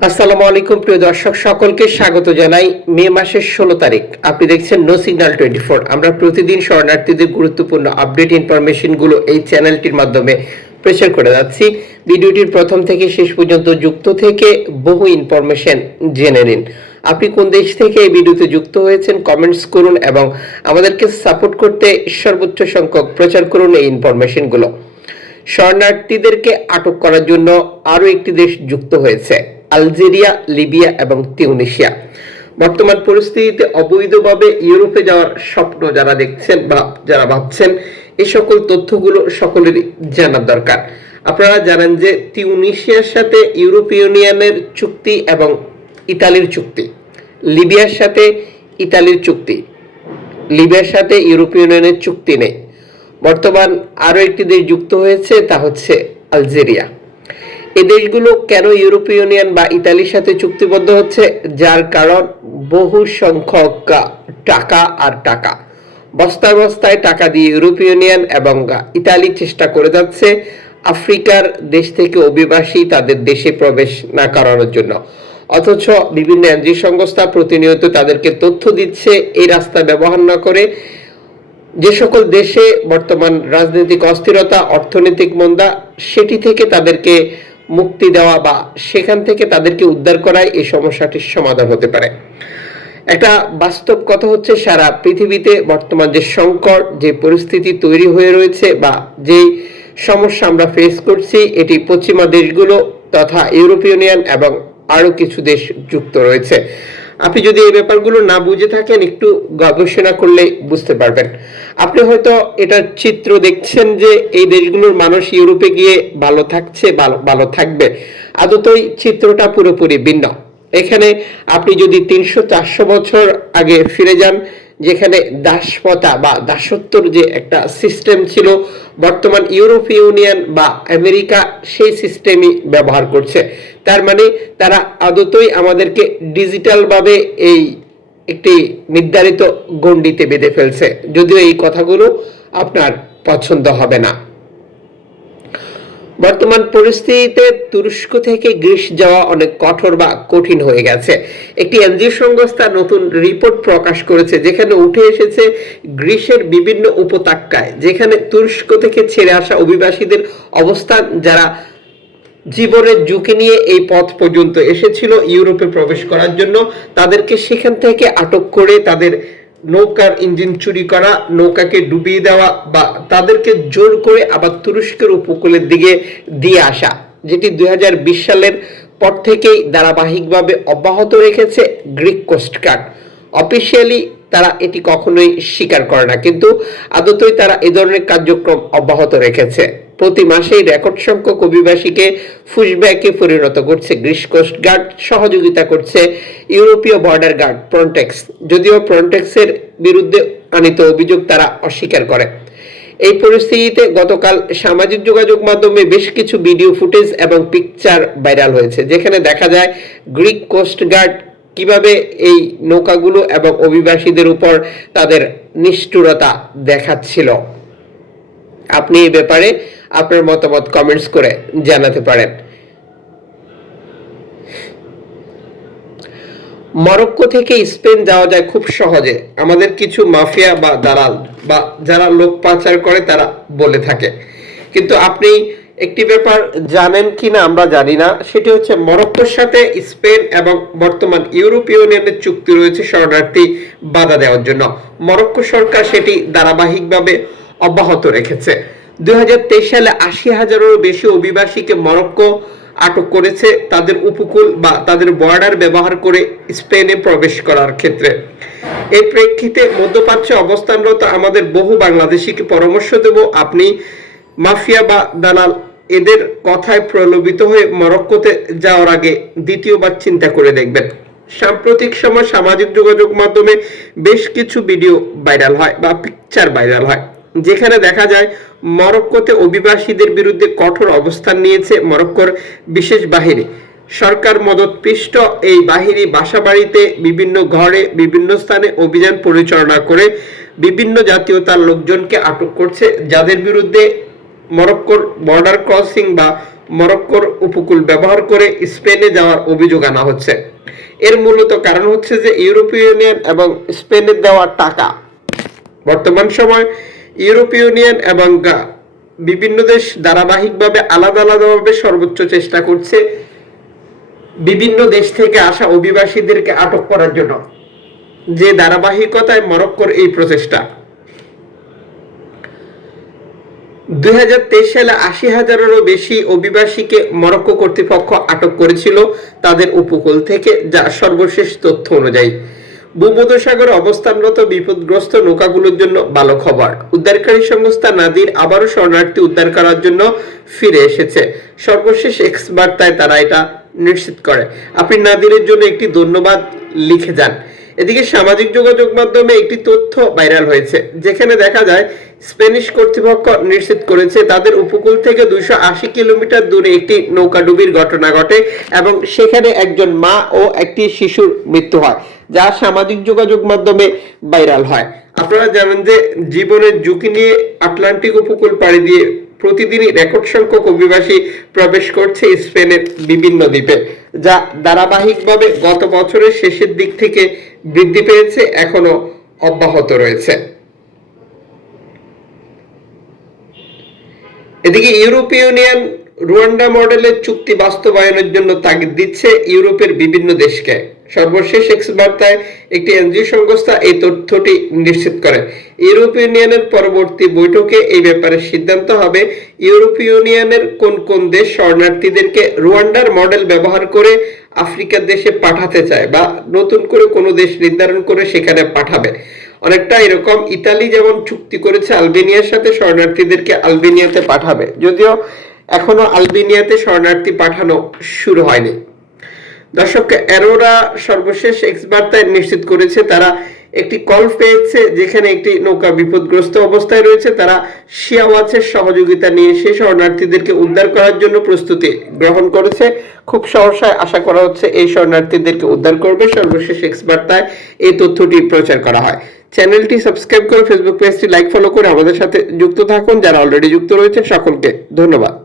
আসসালামু আলাইকুম, প্রিয় দর্শক, সকলকে স্বাগত জানাই মে মাসের ষোলো তারিখ। আপনি দেখছেন নো সিগন্যাল টোয়েন্টি ফোর আমরা প্রতিদিন শরণার্থীদের গুরুত্বপূর্ণ আপডেট ইনফরমেশনগুলো এই চ্যানেলটির মাধ্যমে প্রচার করে যাচ্ছি। ভিডিওটির প্রথম থেকে শেষ পর্যন্ত যুক্ত থেকে বহু ইনফরমেশন জেনে নিন। আপনি কোন দেশ থেকে এই ভিডিওতে যুক্ত হয়েছেন কমেন্টস করুন এবং আমাদেরকে সাপোর্ট করতে সর্বোচ্চ সংখ্যক প্রচার করুন এই ইনফরমেশনগুলো শরণার্থীদেরকে আটক করার জন্য আরও একটি দেশ যুক্ত হয়েছে। আলজেরিয়া, লিবিয়া এবং তিউনিশিয়া বর্তমান পরিস্থিতিতে অবৈধভাবে ইউরোপে যাওয়ার স্বপ্ন যারা দেখছেন বা যারা ভাবছেন, এ সকল তথ্যগুলো সকলেরই জানার দরকার। আপনারা জানেন যে তিউনিশিয়ার সাথে ইউরোপীয় ইউনিয়নের চুক্তি এবং ইতালির চুক্তি, লিবিয়ার সাথে ইতালির চুক্তি, লিবিয়ার সাথে ইউরোপীয় ইউনিয়নের চুক্তি নেই। বর্তমান আরও একটি দেশ যুক্ত হয়েছে, তা হচ্ছে আলজেরিয়া। এই দেশগুলো কেন ইউরোপীয় ইউনিয়ন বা ইতালির সাথে চুক্তিবদ্ধ হচ্ছে? যার কারণ বহু সংখ্যক টাকা আর টাকা। বস্তায় বস্তায় টাকা দিয়ে ইউরোপীয় ইউনিয়ন এবং ইতালি চেষ্টা করে যাচ্ছে আফ্রিকার দেশ থেকে অভিবাসী তাদের দেশে প্রবেশ না করানোর জন্য। অথচ বিভিন্ন এনজি সংস্থা প্রতিনিয়ত তাদেরকে তথ্য দিচ্ছে, এই রাস্তা ব্যবহার না করে যে সকল দেশে বর্তমান রাজনৈতিক অস্থিরতা, অর্থনৈতিক মন্দা, সেটি থেকে তাদেরকে মুক্তি দেওয়া বা সেখান থেকে তাদেরকে উদ্ধার করায় এই সমস্যাটির সমাধান হতে পারে। একটা বাস্তব কথা হচ্ছে, সারা পৃথিবীতে বর্তমান যে সংকট, যে পরিস্থিতি তৈরি হয়ে রয়েছে বা যে সমস্যা আমরা ফেস করছি, এটি পশ্চিমা দেশগুলো তথা ইউরোপীয় ইউনিয়ন এবং আরও কিছু দেশ যুক্ত রয়েছে। আপনি যদি এই ব্যাপারগুলো না বুঝে থাকেন, একটু গবেষণা করলে বুঝতে পারবেন। আপনি হয়তো এটার চিত্র দেখছেন যে এই দেশগুলোর মানুষ ইউরোপে গিয়ে ভালো থাকছে, ভালো ভালো থাকবে। আদতই চিত্রটা পুরোপুরি ভিন্ন। এখানে আপনি যদি তিনশো চারশো বছর আগে ফিরে যান যেখানে দাসপতা বা দাসত্বর যে একটা সিস্টেম ছিল, বর্তমান ইউরোপ ইউনিয়ন বা আমেরিকা সেই সিস্টেমই ব্যবহার করছে। তার মানে তারা আদতই আমাদেরকে ডিজিটালভাবে এই একটি নির্ধারিত গণ্ডিতে বেঁধে ফেলছে। যদিও এই কথাগুলো আপনার পছন্দ হবে না। বর্তমান পরিস্থিতিতে তুরস্ক থেকে গ্রিস যাওয়া অনেক কঠোর বা কঠিন হয়ে গেছে। একটি এনজিও সংস্থা নতুন রিপোর্ট প্রকাশ করেছে, যেখানে উঠে এসেছে গ্রিসের বিভিন্ন উপত্যকায়, যেখানে তুরস্ক থেকে ছেড়ে আসা অভিবাসীদের অবস্থান, যারা জীবনের ঝুঁকি নিয়ে এই পথ পর্যন্ত এসেছিল, ইউরোপে প্রবেশ করার জন্য। তাদেরকে সেখান থেকে আটক করে তাদের নৌকার ইঞ্জিন চুরি করা, নৌকাকে ডুবিয়ে দেওয়া বা তাদেরকে জোর করে আবার তুরস্কের উপকূলের দিকে দিয়ে আসা, যেটি দুই হাজার বিশ সালের পর থেকেই ধারাবাহিকভাবে অব্যাহত রেখেছে গ্রিক কোস্টগার্ড অফিসিয়ালি তারা এটি কখনোই স্বীকার করে না, কিন্তু আদতই তারা এ ধরনের কার্যক্রম অব্যাহত রেখেছে। প্রতি মাসেই রেকর্ড সংখ্যক অভিবাসীকে ফুসব্যাকে পরিণত করছে গ্রিস কোস্ট গার্ড, সহযোগিতা করছে ইউরোপীয় বর্ডার গার্ড প্রন্টেক্স যদিও প্রন্টেক্সের বিরুদ্ধে আনিত অভিযোগ তারা অস্বীকার করে। এই পরিস্থিতিতে গতকাল সামাজিক যোগাযোগ মাধ্যমে বেশ কিছু ভিডিও ফুটেজ এবং পিকচার ভাইরাল হয়েছে, যেখানে দেখা যায় গ্রিক কোস্ট গার্ড কীভাবে এই নৌকাগুলো এবং অভিবাসীদের উপর তাদের নিষ্ঠুরতা দেখাচ্ছিল। আপনি এই ব্যাপারে আপনার মতামত কমেন্টস করে জানাতে পারেন। মরক্কো থেকে স্পেন যাওয়া যায় খুব সহজে। আমাদের কিছু মাফিয়া বা দালাল বা যারা লোক পাচার করে তারা বলে থাকে। কিন্তু আপনি একটি ব্যাপার জানেন কি না আমরা জানি না, সেটি হচ্ছে মরক্কোর সাথে স্পেন এবং বর্তমান ইউরোপীয় ইউনিয়নের চুক্তি রয়েছে শরণার্থী বাধা দেওয়ার জন্য। মরক্কো সরকার সেটি ধারাবাহিকভাবে অব্যাহত রেখেছে। দুই হাজার তেইশ সালে আশি হাজারেরও বেশি অভিবাসীকে মরক্কো আটক করেছে তাদের উপকূল বা তাদের বর্ডার ব্যবহার করে স্পেনে প্রবেশ করার ক্ষেত্রে। এই প্রেক্ষিতে মধ্যপ্রাচ্যে অবস্থানরত আমাদের বহু বাংলাদেশিকে পরামর্শ দেব, আপনি মাফিয়া বা দালাল এদের কথায় প্রলোভিত হয়ে মরক্কোতে যাওয়ার আগে দ্বিতীয়বার চিন্তা করে দেখবেন। সাম্প্রতিক সময় সামাজিক যোগাযোগ মাধ্যমে বেশ কিছু ভিডিও ভাইরাল হয় বা পিকচার ভাইরাল হয়। যেখানে দেখা যায় মরক্কোতে অভিবাসীদের বিরুদ্ধে কঠোর অবস্থান নিয়েছে মরক্কোর বিশেষ বাহিনী। সরকার মদতপৃষ্ট এই বাহিনী বাসাবাড়িতে বিভিন্ন ঘরে বিভিন্ন স্থানে অভিযান পরিচালনা করে বিভিন্ন জাতীয়তার লোকজনকে আটক করছে, যাদের বিরুদ্ধে মরক্কোর বর্ডার ক্রসিং বা মরক্কোর উপকূল ব্যবহার করে স্পেনে যাওয়ার অভিযোগ আনা হচ্ছে। এর মূলত কারণ হচ্ছে যে ইউরোপীয় ইউনিয়ন এবং স্পেনের দেওয়া টাকা। বর্তমান সময় ইউরোপীয় ইউনিয়ন এবং বিভিন্ন দেশ ধারাবাহিকভাবে আলাদা আলাদাভাবে সর্বোচ্চ চেষ্টা করছে বিভিন্ন দেশ থেকে আসা অভিবাসীদেরকে আটক করার জন্য। যে ধারাবাহিকতায় মরক্কোর এই প্রচেষ্টা। দুই হাজার তেইশ সালে আশি হাজারেরও বেশি অভিবাসীকে মরক্কো কর্তৃপক্ষ আটক করেছিল তাদের উপকূল থেকে, যা সর্বশেষ তথ্য অনুযায়ী। ভূমধ্যসাগরে অবস্থানরত বিপদগ্রস্ত নৌকাগুলোর জন্য ভালো খবর। উদ্ধারকারী সংস্থা নাদির আবারও শরণার্থী উদ্ধার করার জন্য ফিরে এসেছে। সর্বশেষ এক্স বার্তায় তারা এটা নিশ্চিত করে। আপনি নাদিরের জন্য একটি ধন্যবাদ লিখে যান। এদিকে সামাজিক যোগাযোগ মাধ্যমে একটি তথ্য ভাইরাল হয়েছে, যেখানে দেখা যায় স্প্যানিশ কর্তৃপক্ষ নিশ্চিত করেছে তাদের উপকূল থেকে দুইশো আশি কিলোমিটার দূরে একটি নৌকাডুবির ঘটনা ঘটে এবং সেখানে একজন মা ও একটি শিশুর মৃত্যু হয়, যা সামাজিক যোগাযোগ মাধ্যমে ভাইরাল হয়। আপনারা জানেন যে জীবনের ঝুঁকি নিয়ে আটলান্টিক উপকূল পাড়ি দিয়ে প্রতিদিনই রেকর্ড সংখ্যক অভিবাসী প্রবেশ করছে স্পেনের বিভিন্ন দ্বীপে, যা ধারাবাহিকভাবে গত বছরের শেষের দিক থেকে বৃদ্ধি পেয়েছে এখনও অব্যাহত রয়েছে। এদিকে ইউরোপীয় ইউনিয়ন রুয়ান্ডা মডেলের চুক্তি বাস্তবায়নের জন্য তাগিদ দিচ্ছে ইউরোপের বিভিন্ন দেশকে। সর্বশেষ এক্স বার্তায় একটি এনজিও সংস্থা এই তথ্যটি নিশ্চিত করে। ইউরোপীয় ইউনিয়নের পরবর্তী বৈঠকে এই ব্যাপারে সিদ্ধান্ত হবে ইউরোপীয় ইউনিয়নের কোন কোন দেশ শরণার্থীদেরকে রুয়ান্ডার মডেল ব্যবহার করে আফ্রিকার দেশে পাঠাতে চায় বা নতুন করে কোনো দেশ নির্ধারণ করে সেখানে পাঠাবে। অনেকটা এরকম ইতালি যেমন চুক্তি করেছে, আলবেনিয়ার সাথে শরণার্থীদেরকে আলবেনিয়াতে পাঠাবে। যদিও এখনও আলবেনিয়াতে শরণার্থী পাঠানো শুরু হয়নি। দর্শক, অ্যারোরা সর্বশেষ এক্স বার্তায় নিশ্চিত করেছে তারা একটি কল পেয়েছে যেখানে একটি নৌকা বিপদগ্রস্ত অবস্থায় রয়েছে। তারা শিয়া ওয়াচের সহযোগিতা নিয়ে সেই শরণার্থীদেরকে উদ্ধার করার জন্য প্রস্তুতি গ্রহণ করেছে। খুব সহসায় আশা করা হচ্ছে এই শরণার্থীদেরকে উদ্ধার করবে। সর্বশেষ এক্স বার্তায় এই তথ্যটি প্রচার করা হয়। চ্যানেলটি সাবস্ক্রাইব করে ফেসবুক পেজটি লাইক, ফলো করে আমাদের সাথে যুক্ত থাকুন। যারা অলরেডি যুক্ত রয়েছেন, সকলকে ধন্যবাদ।